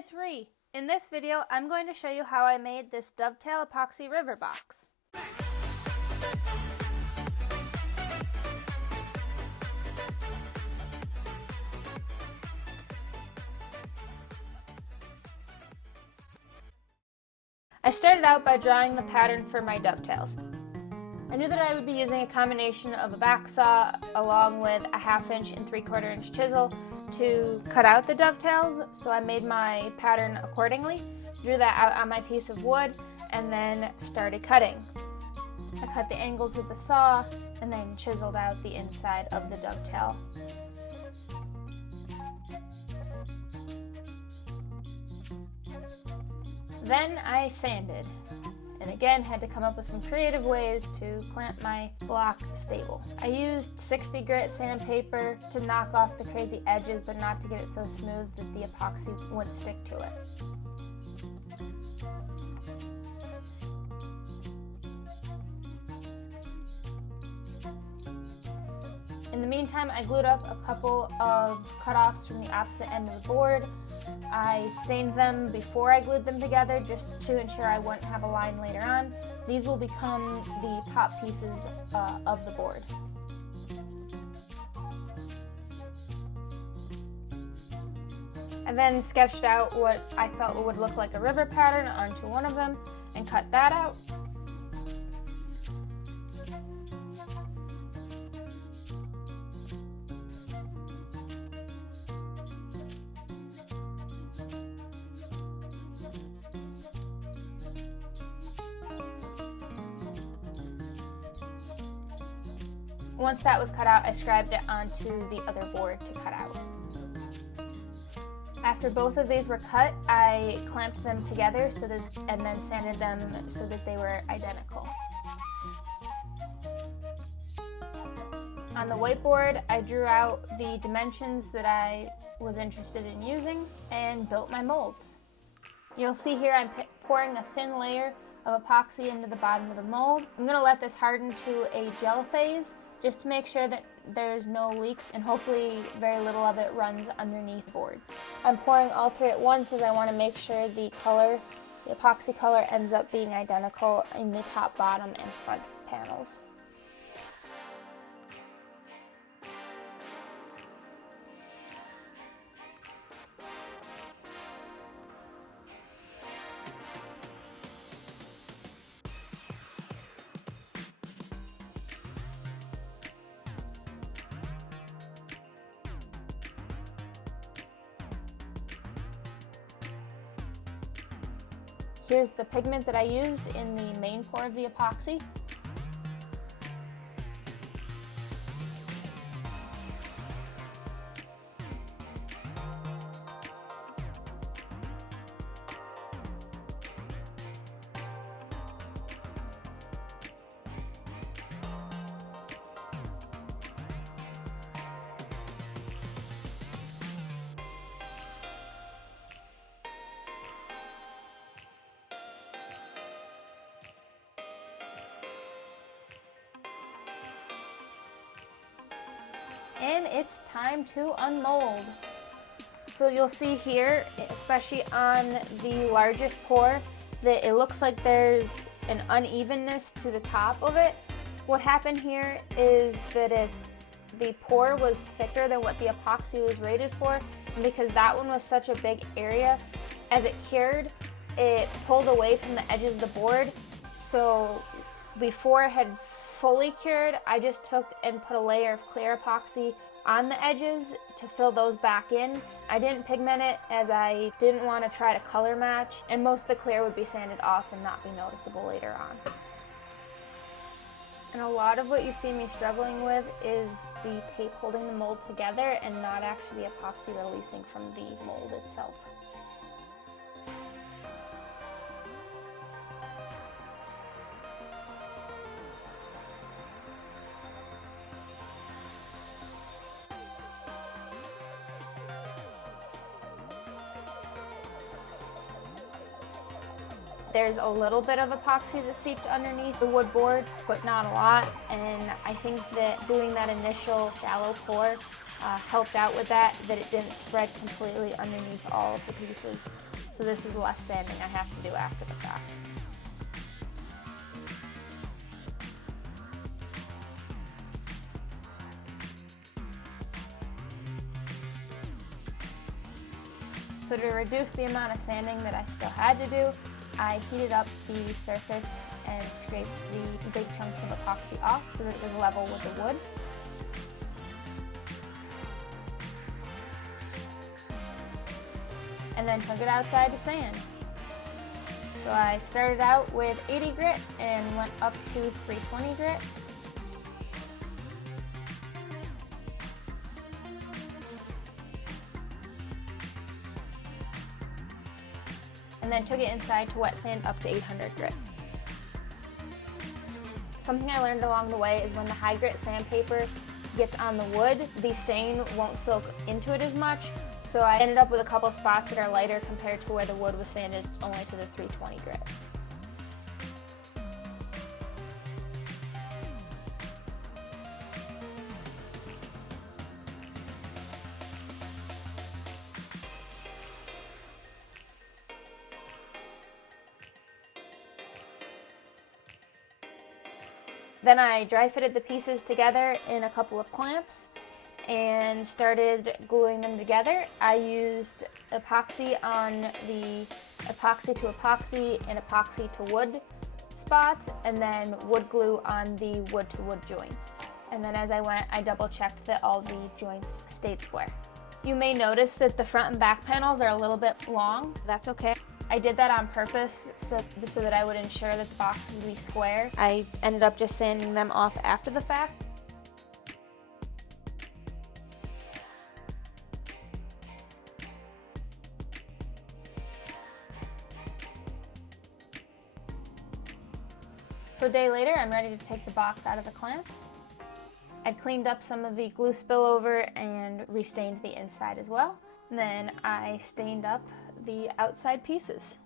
it's Ree. In this video, I'm going to show you how I made this Dovetail epoxy river box. I started out by drawing the pattern for my dovetails. I knew that I would be using a combination of a back saw along with a 1/2 inch and 3/4 inch chisel to cut out the dovetails, so I made my pattern accordingly, drew that out on my piece of wood, and then started cutting. I cut the angles with the saw and then chiseled out the inside of the dovetail. Then I sanded, and again had to come up with some creative ways to clamp my block stable. I used 60 grit sandpaper to knock off the crazy edges, but not to get it so smooth that the epoxy wouldn't stick to it. In the meantime, I glued up a couple of cutoffs from the opposite end of the board. I stained them before I glued them together just to ensure I wouldn't have a line later on. These will become the top pieces of the board. I then sketched out what I felt would look like a river pattern onto one of them and cut that out. Once that was cut out, I scribed it onto the other board to cut out. After both of these were cut, I clamped them together and then sanded them so that they were identical. On the whiteboard, I drew out the dimensions that I was interested in using and built my molds. You'll see here I'm pouring a thin layer of epoxy into the bottom of the mold. I'm going to let this harden to a gel phase, just to make sure that there's no leaks and hopefully very little of it runs underneath boards. I'm pouring all three at once as I want to make sure the epoxy color ends up being identical in the top, bottom, and front panels. Here's the pigment that I used in the main pour of the epoxy. And it's time to unmold. So you'll see here, especially on the largest pour, that it looks like there's an unevenness to the top of it. What happened here is that the pour was thicker than what the epoxy was rated for, and because that one was such a big area, as it cured, it pulled away from the edges of the board. So before it had fully cured, I just took and put a layer of clear epoxy on the edges to fill those back in. I didn't pigment it as I didn't want to try to color match, and most of the clear would be sanded off and not be noticeable later on. And a lot of what you see me struggling with is the tape holding the mold together and not actually the epoxy releasing from the mold itself. There's a little bit of epoxy that seeped underneath the wood board, but not a lot, and I think that doing that initial shallow pour helped out with that it didn't spread completely underneath all of the pieces. So this is less sanding I have to do after the fact. So to reduce the amount of sanding that I still had to do, I heated up the surface and scraped the big chunks of epoxy off so that it was level with the wood. And then took it outside to sand. So I started out with 80 grit and went up to 320 grit. And then took it inside to wet sand up to 800 grit. Something I learned along the way is when the high grit sandpaper gets on the wood, the stain won't soak into it as much. So I ended up with a couple spots that are lighter compared to where the wood was sanded only to the 320 grit. Then I dry fitted the pieces together in a couple of clamps and started gluing them together. I used epoxy on the epoxy to epoxy and epoxy to wood spots, and then wood glue on the wood to wood joints. And then as I went, I double checked that all the joints stayed square. You may notice that the front and back panels are a little bit long. That's okay. I did that on purpose so that I would ensure that the box would be square. I ended up just sanding them off after the fact. So a day later, I'm ready to take the box out of the clamps. I'd cleaned up some of the glue spillover and restained the inside as well. And then I stained up the outside pieces.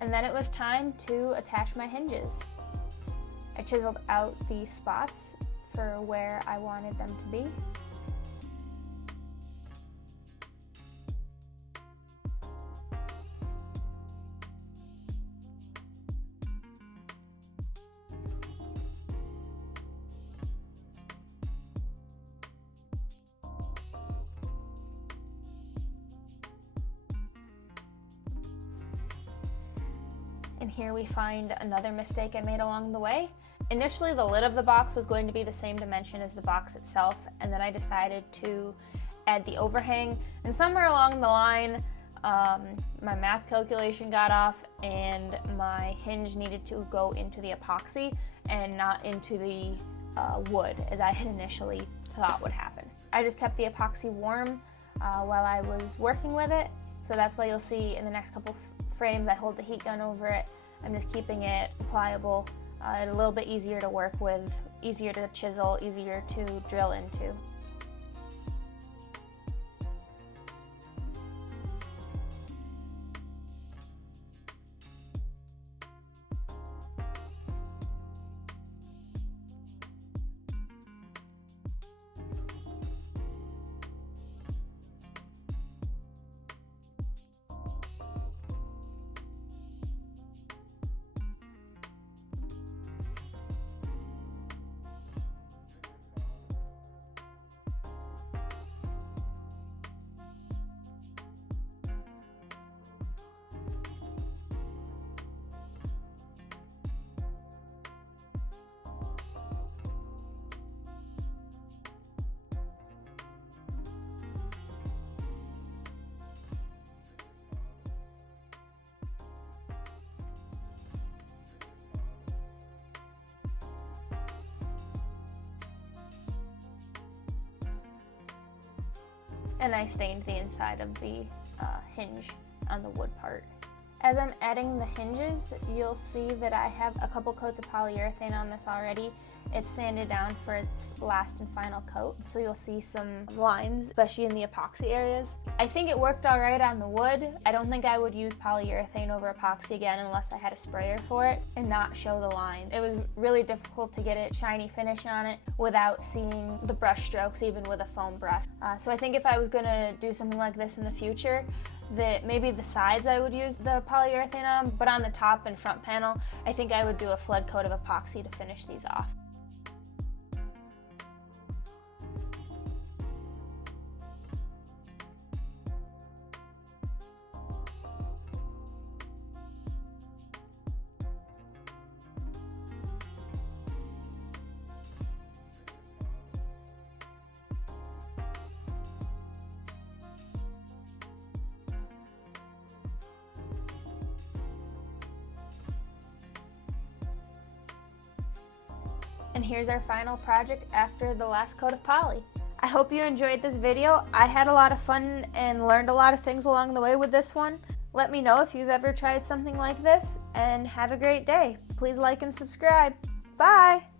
And then it was time to attach my hinges. I chiseled out the spots for where I wanted them to be. And here we find another mistake I made along the way. Initially, the lid of the box was going to be the same dimension as the box itself, and then I decided to add the overhang. And somewhere along the line, my math calculation got off and my hinge needed to go into the epoxy and not into the wood, as I had initially thought would happen. I just kept the epoxy warm while I was working with it, so that's why you'll see in the next couple frames I hold the heat gun over it. I'm just keeping it pliable, a little bit easier to work with, easier to chisel, easier to drill into. And I stained the inside of the hinge on the wood part. As I'm adding the hinges, you'll see that I have a couple coats of polyurethane on this already, it's sanded down for its last and final coat. So you'll see some lines, especially in the epoxy areas. I think it worked all right on the wood. I don't think I would use polyurethane over epoxy again unless I had a sprayer for it and not show the line. It was really difficult to get a shiny finish on it without seeing the brush strokes, even with a foam brush. So I think if I was gonna do something like this in the future, that maybe the sides I would use the polyurethane on, but on the top and front panel, I think I would do a flood coat of epoxy to finish these off. And here's our final project after the last coat of poly. I hope you enjoyed this video. I had a lot of fun and learned a lot of things along the way with this one. Let me know if you've ever tried something like this, and have a great day. Please like and subscribe. Bye!